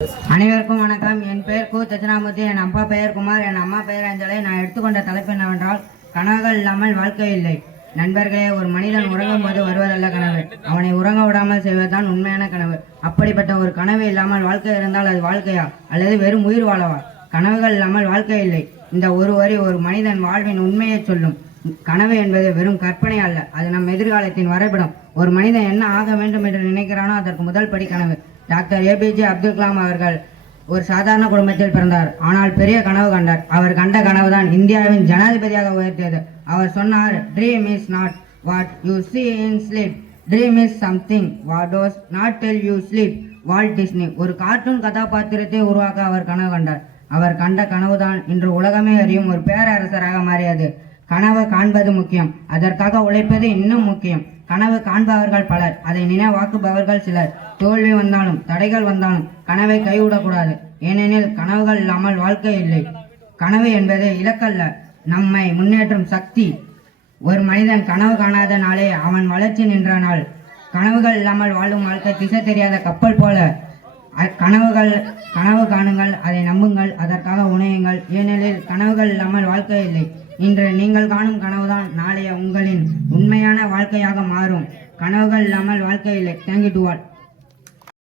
அனைவருக்கும் வணக்கம். என் பெயர் கு தட்சிணாமூர்த்தி. என் அப்பா பெயர் குமார், என் அம்மா பெயர் அஞ்சலை. நான் எடுத்துக்கொண்ட தலைப்பு என்னவென்றால், கனவுகள் இல்லாமல் வாழ்க்கை இல்லை. நண்பர்களே, ஒரு மனிதன் உறங்கும் போது வருவதல்ல கனவு, அவனை உறங்க விடாமல் செய்வதுதான் உண்மையான கனவு. அப்படிப்பட்ட ஒரு கனவு இல்லாமல் வாழ்க்கை இருந்தால் அது வாழ்க்கையா அல்லது வெறும் உயிர் வாழவா? கனவுகள் இல்லாமல் வாழ்க்கை இல்லை. இந்த ஒரு வரி ஒரு மனிதன் வாழ்வின் உண்மையை சொல்லும். கனவு என்பது வெறும் கற்பனை அல்ல, அது நம் எதிர்காலத்தின் வரைபடம். ஒரு மனிதன் என்ன ஆக வேண்டும் என்று நினைக்கிறானோ அதற்கு முதல் படி கனவு. டாக்டர் ஏபிஜே அப்துல் கலாம் அவர்கள் ஒரு சாதாரண குடும்பத்தில் பிறந்தார். ஆனால் பெரிய கனவு கண்டார். அவர் கண்ட கனவுதான் இந்தியாவின் ஜனாதிபதியாக உயர்த்தியது. அவர் சொன்னார், dream is not what you see in sleep, dream is something what does not tell you sleep. Walt Disney ஒரு கார்ட்டூன் கதாபாத்திரத்தை உருவாக்க அவர் கனவு கண்டார். அவர் கண்ட கனவுதான் இன்று உலகமே அறியும் ஒரு பேரரசராக மாறியது. கனவு காண்பது முக்கியம், அதற்காக உழைப்பது இன்னும் முக்கியம். கனவு காண்பவர்கள் பலர், அதை நினைவாக்குபவர்கள் சிலர். தோல்வி வந்தாலும் தடைகள் வந்தாலும் கனவை கைவிடக்கூடாது. ஏனெனில் கனவுகள் இல்லாமல் வாழ்க்கை இல்லை. கனவு என்பது இலக்கல்ல, நம்மை முன்னேற்றும் சக்தி. ஒரு மனிதன் கனவு காணாத நாளே அவன் வளர்ச்சி நின்ற நாள். கனவுகள் இல்லாமல் வாழும் வாழ்க்கை திசை தெரியாத கப்பல் போல. கனவு காணுங்கள், அதை நம்புங்கள், அதற்காக உணையுங்கள். ஏனெனில் கனவுகள் இல்லாமல் வாழ்க்கை இல்லை. இன்று நீங்கள் காணும் கனவுதான் நாளைய உங்களின் உண்மையான வாழ்க்கையாக மாறும். கனவுகள் இல்லாமல் வாழ்க்கை இல்லை. Thank you to all.